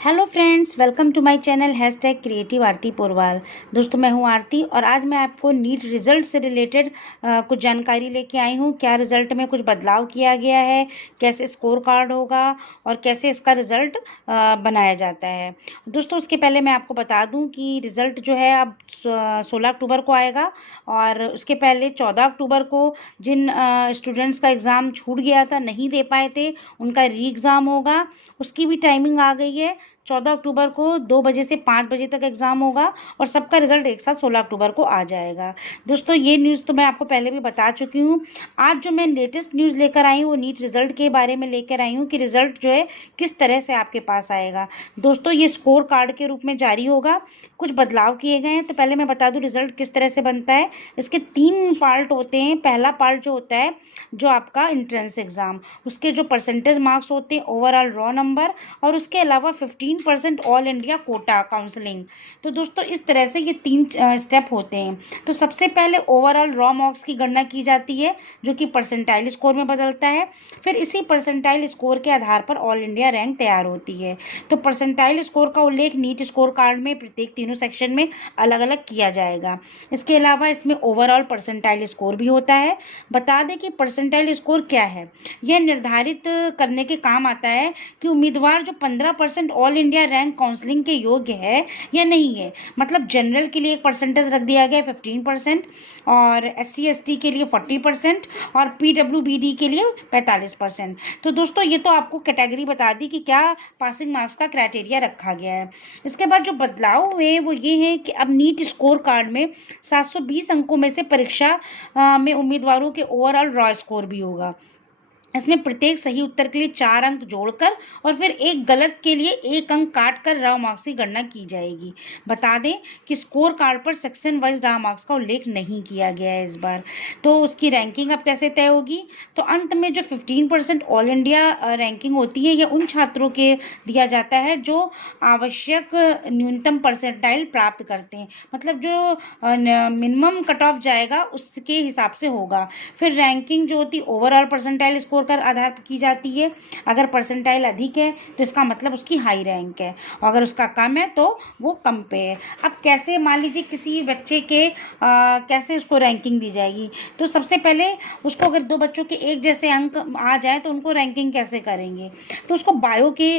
Hello friends, welcome to my channel #creative Aarti Porwal. दोस्तों, मैं हूं आरती और आज मैं आपको नीट रिज़ल्ट से रिलेटेड कुछ जानकारी लेके आई हूं। क्या रिज़ल्ट में कुछ बदलाव किया गया है, कैसे स्कोर कार्ड होगा और कैसे इसका रिज़ल्ट बनाया जाता है। दोस्तों, उसके पहले मैं आपको बता दूं कि रिज़ल्ट जो है अब 16 अक्टूबर को आएगा और उसके पहले 14 अक्टूबर को जिन स्टूडेंट्स का एग्ज़ाम छूट गया था, नहीं दे पाए थे, उनका री एग्ज़ाम होगा। उसकी भी टाइमिंग आ गई है। 14 अक्टूबर को 2 बजे से 5 बजे तक एग्ज़ाम होगा और सबका रिजल्ट एक साथ 16 अक्टूबर को आ जाएगा। दोस्तों, ये न्यूज़ तो मैं आपको पहले भी बता चुकी हूँ। आज जो मैं लेटेस्ट न्यूज़ लेकर आई हूँ वो नीट रिजल्ट के बारे में लेकर आई हूँ कि रिजल्ट जो है किस तरह से आपके पास आएगा। दोस्तों, ये स्कोर कार्ड के रूप में जारी होगा। कुछ बदलाव किए गए हैं। तो पहले मैं बता दूँ रिजल्ट किस तरह से बनता है। इसके 3 पार्ट होते हैं। पहला पार्ट जो होता है, जो आपका एंट्रेंस एग्ज़ाम, उसके जो परसेंटेज मार्क्स होते हैं, ओवरऑल रॉ नंबर, और उसके अलावा 15% ऑल इंडिया कोटा काउंसलिंग। तो दोस्तों, इस तरह से ये 3 स्टेप होते हैं। तो सबसे पहले ओवरऑल रॉ मार्क्स की गणना की जाती है, जो कि परसेंटाइल स्कोर में बदलता है। फिर इसी परसेंटाइल स्कोर के आधार पर ऑल इंडिया रैंक तैयार होती है। तो परसेंटाइल स्कोर का उल्लेख नीट स्कोर कार्ड में प्रत्येक तीनों सेक्शन में अलग अलग किया जाएगा। इसके अलावा इसमें ओवरऑल परसेंटाइल स्कोर भी होता है। बता दें कि परसेंटाइल स्कोर क्या है। यह निर्धारित करने के काम आता है कि उम्मीदवार जो 15% ऑल इंडिया रैंक काउंसलिंग के योग्य है या नहीं है। मतलब जनरल के लिए एक परसेंटेज रख दिया गया है 15% और SC/ST के लिए 40% और PWBD के लिए 45%। तो दोस्तों, ये तो आपको कैटेगरी बता दी कि क्या पासिंग मार्क्स का क्राइटेरिया रखा गया है। इसके बाद जो बदलाव हुए वो ये है कि अब नीट स्कोर कार्ड में 720 अंकों में से परीक्षा में उम्मीदवारों के ओवरऑल रॉ स्कोर भी होगा। इसमें प्रत्येक सही उत्तर के लिए 4 अंक जोड़कर और फिर एक गलत के लिए 1 अंक काटकर रॉ मार्क्स की गणना की जाएगी। बता दें कि स्कोर कार्ड पर सेक्शन वाइज रॉ मार्क्स का उल्लेख नहीं किया गया है इस बार। तो उसकी रैंकिंग अब कैसे तय होगी। तो अंत में जो 15% ऑल इंडिया रैंकिंग होती है, यह उन छात्रों के दिया जाता है जो आवश्यक न्यूनतम परसेंटाइल प्राप्त करते हैं। मतलब जो मिनिमम कट ऑफ जाएगा उसके हिसाब से होगा। फिर रैंकिंग जो होती है ओवरऑल परसेंटाइल स्कोर का आधार पर की जाती है। अगर परसेंटाइल अधिक है तो इसका मतलब उसकी हाई रैंक है, और अगर उसका कम है तो वो कम पे है। अब कैसे, मान लीजिए किसी बच्चे के कैसे उसको रैंकिंग दी जाएगी। तो सबसे पहले उसको, अगर 2 बच्चों के एक जैसे अंक आ जाए तो उनको रैंकिंग कैसे करेंगे। तो उसको बायो के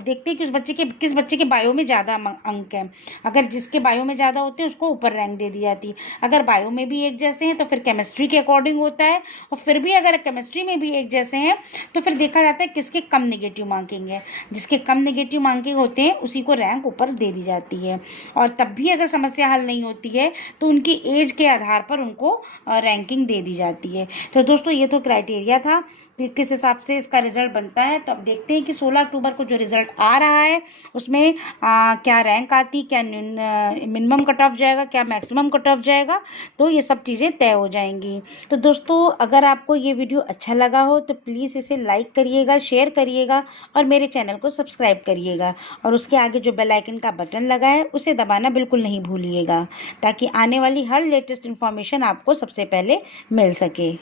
देखते हैं कि किस बच्चे के बायो में ज़्यादा अंक हैं। अगर जिसके बायो में ज़्यादा होते हैं उसको ऊपर रैंक दे दी जाती है। अगर बायो में भी एक जैसे हैं तो फिर केमिस्ट्री के अकॉर्डिंग होता है, और फिर भी अगर केमिस्ट्री में भी एक जैसे हैं तो फिर देखा जाता है किसके कम नेगेटिव मार्किंग है। जिसके कम नेगेटिव मार्किंग होते हैं उसी को रैंक ऊपर दे दी जाती है। और तब भी अगर समस्या हल नहीं होती है तो उनकी एज के आधार पर उनको रैंकिंग दे दी जाती है। तो दोस्तों, ये तो क्राइटेरिया था कि किस हिसाब से इसका रिजल्ट बनता है। तो अब देखते हैं कि 16 अक्टूबर को जो रिजल्ट आ रहा है उसमें क्या रैंक आती, क्या मिनिमम कट ऑफ जाएगा, क्या मैक्सिमम कट ऑफ जाएगा। तो ये सब चीज़ें तय हो जाएंगी। तो दोस्तों, अगर आपको ये वीडियो अच्छा लगा हो तो प्लीज़ इसे लाइक करिएगा, शेयर करिएगा और मेरे चैनल को सब्सक्राइब करिएगा। और उसके आगे जो बेल आइकन का बटन लगा है उसे दबाना बिल्कुल नहीं भूलिएगा, ताकि आने वाली हर लेटेस्ट इन्फॉर्मेशन आपको सबसे पहले मिल सके।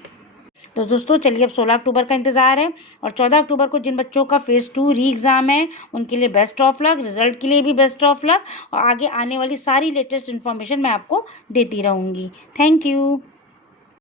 तो दोस्तों, चलिए, अब 16 अक्टूबर का इंतज़ार है और 14 अक्टूबर को जिन बच्चों का फेज़ 2 री एग्ज़ाम है उनके लिए बेस्ट ऑफ लक, रिजल्ट के लिए भी बेस्ट ऑफ लक, और आगे आने वाली सारी लेटेस्ट इन्फॉर्मेशन मैं आपको देती रहूँगी। Thank you.